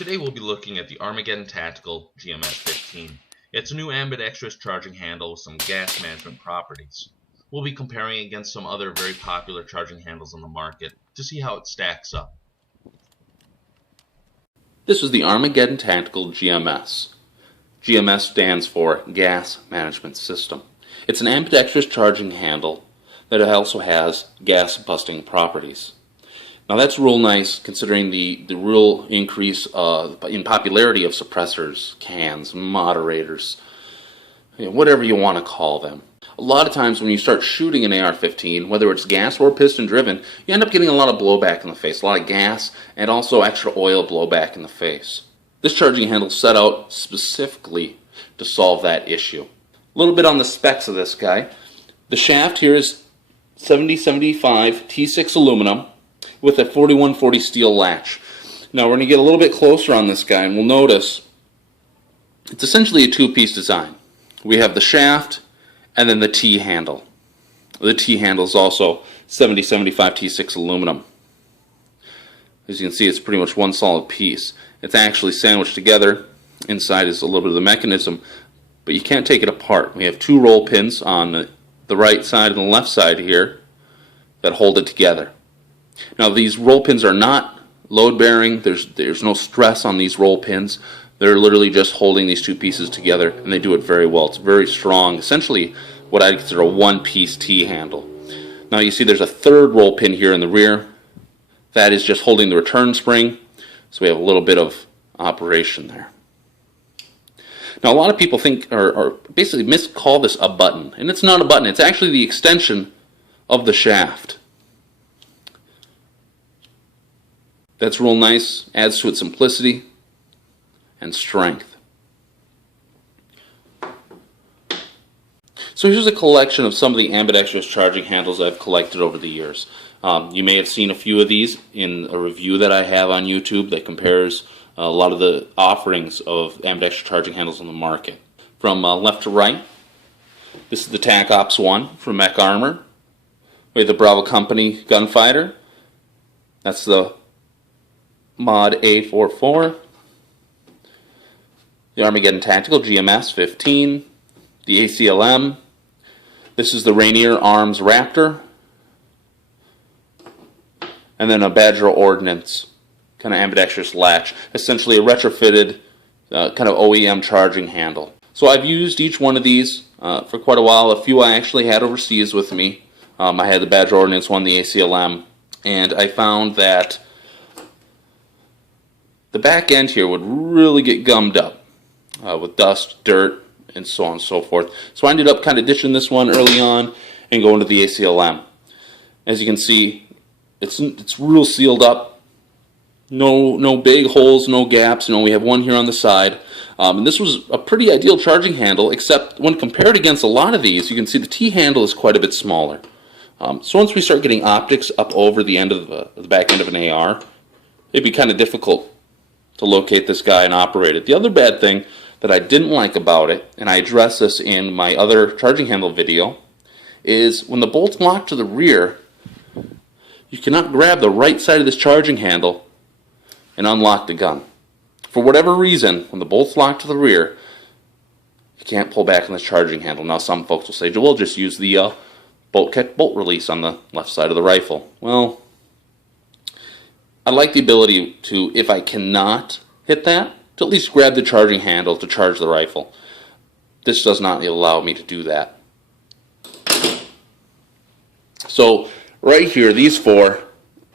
Today we'll be looking at the Armageddon Tactical GMS-15. It's a new ambidextrous charging handle with some gas management properties. We'll be comparing against some other very popular charging handles on the market to see how it stacks up. This is the Armageddon Tactical GMS. GMS stands for Gas Management System. It's an ambidextrous charging handle that also has gas busting properties. Now that's real nice considering the real increase in popularity of suppressors, cans, moderators, whatever you want to call them. A lot of times when you start shooting an AR-15, whether it's gas or piston driven, you end up getting a lot of blowback in the face, a lot of gas and also extra oil blowback in the face. This charging handle is set out specifically to solve that issue. A little bit on the specs of this guy. The shaft here is 7075 T6 aluminum with a 4140 steel latch. Now we're going to get a little bit closer on this guy and we'll notice it's essentially a two-piece design. We have the shaft and then the T-handle. The T-handle is also 7075 T6 aluminum. As you can see, it's pretty much one solid piece. It's actually sandwiched together. Inside is a little bit of the mechanism, but you can't take it apart. We have two roll pins on the right side and the left side here that hold it together. Now these roll pins are not load bearing. There's no stress on these roll pins. They're literally just holding these two pieces together, and they do it very well. It's very strong, essentially what I'd consider a one-piece T-handle. Now you see there's a third roll pin here in the rear. That is just holding the return spring, so we have a little bit of operation there. Now a lot of people think, or basically miscall this a button, and it's not a button. It's actually the extension of the shaft. That's real nice, adds to its simplicity and strength. So here's a collection of some of the ambidextrous charging handles I've collected over the years. You may have seen a few of these in a review that I have on YouTube that compares a lot of the offerings of ambidextrous charging handles on the market. From left to right, this is the TAC Ops 1 from Mech Armor. We have the Bravo Company Gunfighter. That's the Mod A44. The Armageddon Tactical GMS-15. The ACLM. This is the Rainier Arms Raptor. And then a Badger Ordnance kind of ambidextrous latch. Essentially a retrofitted kind of OEM charging handle. So I've used each one of these for quite a while. A few I actually had overseas with me. I had the Badger Ordnance one, the ACLM, and I found that the back end here would really get gummed up with dust, dirt, and so on and so forth. So I ended up kind of ditching this one early on and going to the ACLM. As you can see, it's real sealed up. No big holes, no gaps. We have one here on the side. And this was a pretty ideal charging handle, except when compared against a lot of these, you can see the T-handle is quite a bit smaller. So once we start getting optics up over the end of the back end of an AR, it'd be kind of difficult to locate this guy and operate it. The other bad thing that I didn't like about it, and I addressed this in my other charging handle video, is when the bolt's locked to the rear, you cannot grab the right side of this charging handle and unlock the gun. For whatever reason, when the bolt's locked to the rear, you can't pull back on this charging handle. Now some folks will say, Joel, just use the bolt release on the left side of the rifle. Well, I like the ability to, if I cannot hit that, to at least grab the charging handle to charge the rifle. This does not allow me to do that. So right here, these four,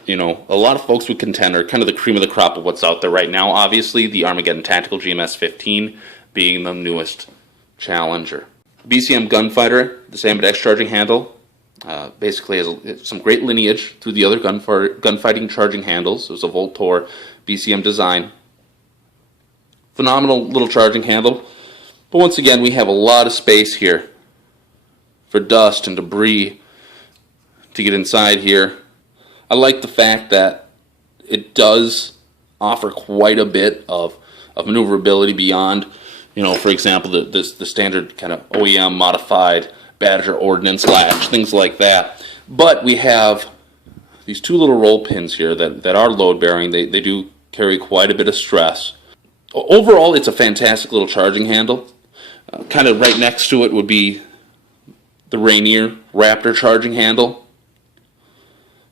a lot of folks would contend are kind of the cream of the crop of what's out there right now. Obviously, the Armageddon Tactical GMS-15 being the newest challenger. BCM Gunfighter, this ambidextrous charging handle, basically has some great lineage through the other gunfighting charging handles. It was a Voltor BCM design. Phenomenal little charging handle. But once again, we have a lot of space here for dust and debris to get inside here. I like the fact that it does offer quite a bit of maneuverability beyond, for example, the standard kind of OEM modified Badger Ordnance latch, things like that. But we have these two little roll pins here that are load bearing. They do carry quite a bit of stress. Overall, it's a fantastic little charging handle. Kind of right next to it would be the Rainier Raptor charging handle.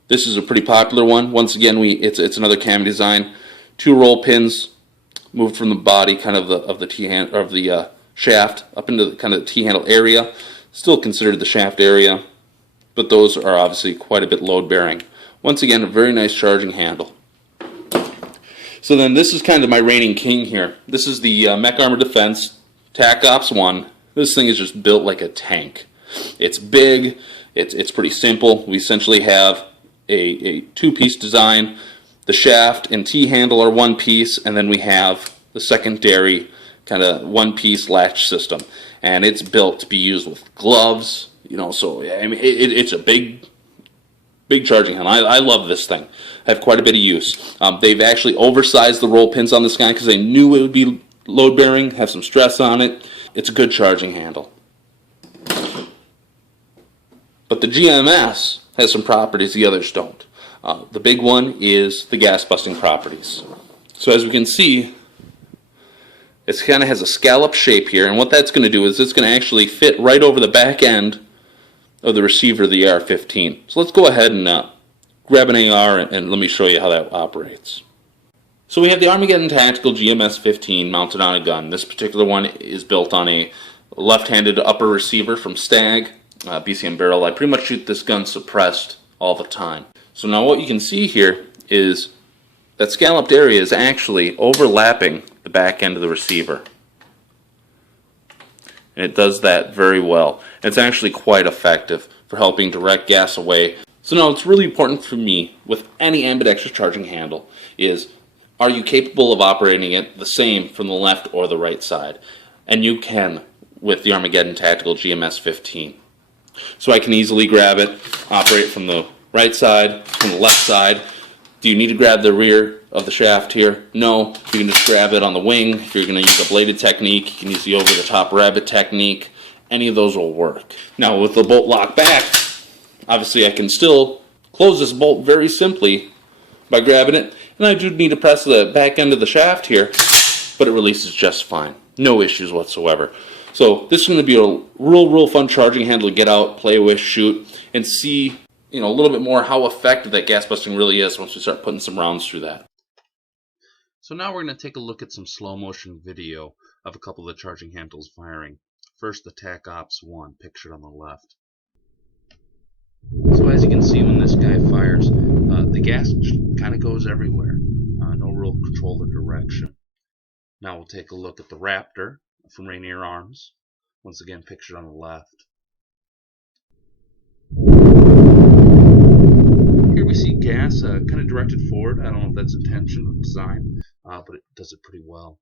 This is a pretty popular one. Once again, it's another cam design. 2 roll pins moved from the body, kind of the shaft up into the kind of the T-handle area. Still considered the shaft area, but those are obviously quite a bit load bearing. Once again, a very nice charging handle. So then this is kind of my reigning king here. This is the Mech Armor Defense TAC Ops 1. This thing is just built like a tank. It's big, it's pretty simple. We essentially have a 2-piece design. The shaft and T-handle are 1 piece, and then we have the secondary kind of 1-piece latch system. And it's built to be used with gloves, you know, so I mean, it's a big charging handle. I love this thing. I have quite a bit of use. They've actually oversized the roll pins on this guy because they knew it would be load bearing, have some stress on it. It's a good charging handle. But the GMS has some properties the others don't. The big one is the gas busting properties. So as we can see, it kind of has a scallop shape here, and what that's going to do is it's going to actually fit right over the back end of the receiver of the AR-15. So let's go ahead and grab an AR and let me show you how that operates. So we have the Armageddon Tactical GMS-15 mounted on a gun. This particular one is built on a left-handed upper receiver from Stag, BCM barrel. I pretty much shoot this gun suppressed all the time. So now what you can see here is that scalloped area is actually overlapping the back end of the receiver. And it does that very well. It's actually quite effective for helping direct gas away. So now it's really important for me with any ambidextrous charging handle is, are you capable of operating it the same from the left or the right side? And you can with the Armageddon Tactical GMS-15. So I can easily grab it, operate from the right side, from the left side. Do you need to grab the rear of the shaft here? No, you can just grab it on the wing. If you're going to use a bladed technique, you can use the over-the-top rabbit technique. Any of those will work. Now with the bolt lock back, obviously I can still close this bolt very simply by grabbing it. And I do need to press the back end of the shaft here, but it releases just fine. No issues whatsoever. So this is going to be a real fun charging handle to get out, play with, shoot, and see, you know, a little bit more how effective that gas busting really is once we start putting some rounds through that. So now we're going to take a look at some slow motion video of a couple of the charging handles firing. First, the TAC Ops 1 pictured on the left. So as you can see, when this guy fires, the gas kind of goes everywhere. No real control or direction. Now we'll take a look at the Raptor from Rainier Arms, once again pictured on the left. Here we see gas kind of directed forward. I don't know if that's intention or design, but it does it pretty well.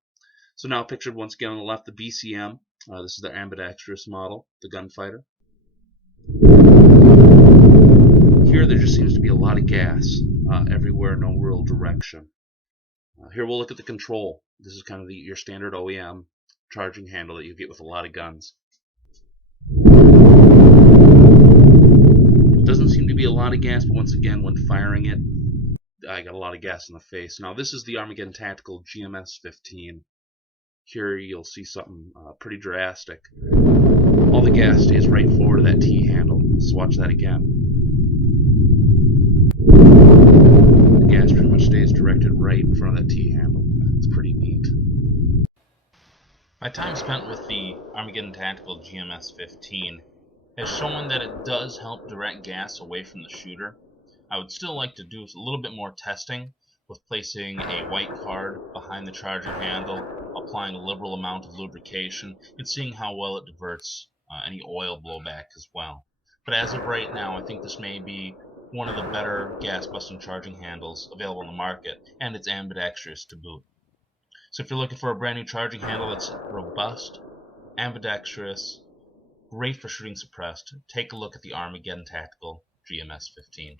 So now pictured once again on the left, the BCM. This is the ambidextrous model, the gunfighter. Here there just seems to be a lot of gas everywhere, no real direction. Here we'll look at the control. This is kind of your standard OEM charging handle that you get with a lot of guns. Doesn't seem to be a lot of gas, but once again, when firing it, I got a lot of gas in the face. Now this is the Armageddon Tactical GMS-15. Here you'll see something pretty drastic. All the gas stays right forward of that T-handle. Let's watch that again. The gas pretty much stays directed right in front of that T-handle. It's pretty neat. My time spent with the Armageddon Tactical GMS-15 has shown that it does help direct gas away from the shooter. I would still like to do a little bit more testing with placing a white card behind the charging handle, applying a liberal amount of lubrication, and seeing how well it diverts any oil blowback as well. But as of right now, I think this may be one of the better gas busting charging handles available on the market, and it's ambidextrous to boot. So if you're looking for a brand new charging handle that's robust, ambidextrous, great for shooting suppressed, take a look at the Armageddon Tactical GMS-15.